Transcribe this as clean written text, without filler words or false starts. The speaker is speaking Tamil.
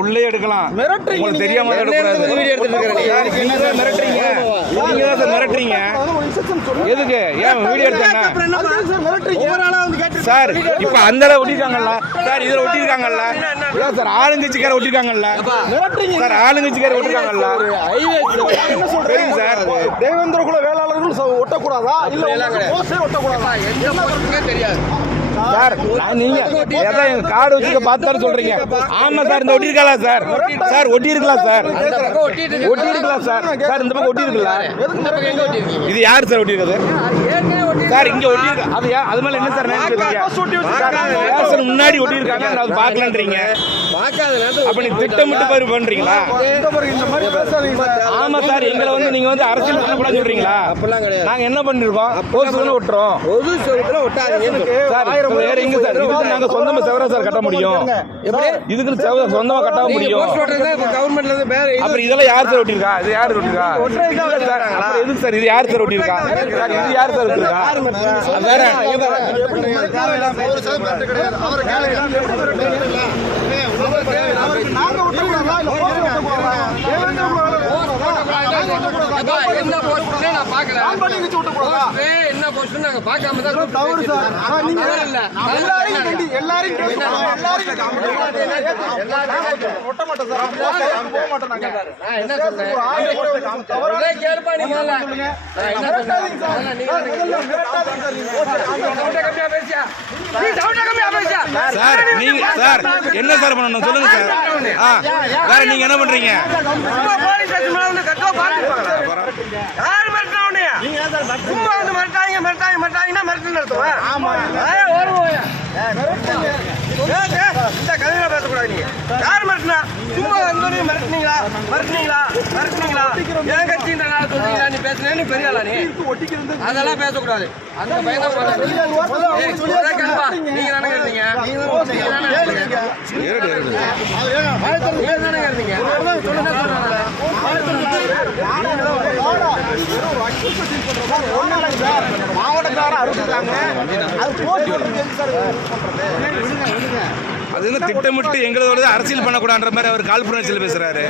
உள்ளே எடுக்கலாம் தெரியாம மிரட்டுறீங்க எதுக்கு ஏன் வீடியோ எடுத்தாங்க சார்? இப்ப அந்த ஒட்டிருக்காங்கல்ல சார், இதுல ஒட்டிருக்காங்கல்ல சார், ஆளுங்கட்சிக்கார ஒட்டிருக்காங்கல்ல சார், ஆளுங்கட்சிக்கார ஒட்டிருக்காங்கல்ல சார். தேவேந்திர குல வேளாளர்கள் ஒட்டக்கூடாதா இல்ல ஒட்டக்கூடாதா தெரியாது சார். நீங்க கார்டு வச்சுக்க பார்த்தாரு சொல்றீங்க. ஆமா சார், இந்த ஒட்டி இருக்கலாம் சார். சார் ஒட்டி இருக்கலாம் சார், ஒட்டி இருக்கலாம் சார். சார் இந்த பக்கம் ஒட்டி இருக்கலாம். இது யாரு சார் ஒட்டி இருக்குது சார்? இங்க ஒட்டி இருக்கு. அது மேல என்ன சார் முன்னாடி ஒட்டி இருக்காங்க, அது பாக்கலன்றீங்க. அப்ப நீ திட்டமிட்டு பாரு பண்றீங்களா? ஆமா சார், எங்களை வந்து நீங்க வந்து அரசியல் பண்ணக்கூடாது சொல்றீங்களா? நாங்க என்ன பண்ணிருக்கோம்? பொது ஒட்டுறோம் சார். வேற எங்க சார்? இதுக்கு நாங்க சொந்தமா செவரா சார் கட்ட முடியும். இதுக்கு சொந்தமா கட்ட முடியும். அப்புறம் இதெல்லாம் யார் சார் ஒட்டிருக்கா? இது யார் ஒட்டிருக்கா? எதுக்கு சார் இது யார் சார் ஒட்டிருக்கா? இது யார் சார் ஒட்டிருக்கா? வேற என்ன போஸ்ட் நாங்க பார்க்காம தான் தவறு சார். எல்லாரும் ஒட்ட மாட்டோம் சார், போக மாட்டோம் நாங்க. நான் என்ன சொல்றேன், ஒரே கேர்பாணி மேல நான் என்ன சொல்றேன், நீங்க கம்மியா பேசியா, நீ டவுட் கம்மியா பேசியா சார். நீங்க சார் என்ன சார் பண்ணனும் சொல்லுங்க சார். வேற நீங்க என்ன பண்றீங்க? போலீஸ் ஸ்டேஷன் மேல வந்து கட்டோ பாத்து யார் மறட்டானே? நீங்க என்ன சார் சும்மா வந்து மறட்டாங்கன்னா மறட்டன்னு அர்த்தமா? ஆமா ஓடுவோயா இந்த கதையில பேசக்கூடாது. நீங்க யார் மறட்டினா? சும்மா வந்து மறட்டினீங்களா ஏன் கட்சின்ற நாள் சொல்றீங்களா? நீ பேசுனேன்னு பெரிய ஆளா நீ? அதெல்லாம் பேசக்கூடாது. அந்த பையன் நீங்க தானே இருந்தீங்க, அது திட்டமிட்டு எங்களோட அரசியல் பண்ணக்கூடாதுன்ற மாதிரி அவர் காழ்ப்புணர்ச்சியில் பேசுறாரு.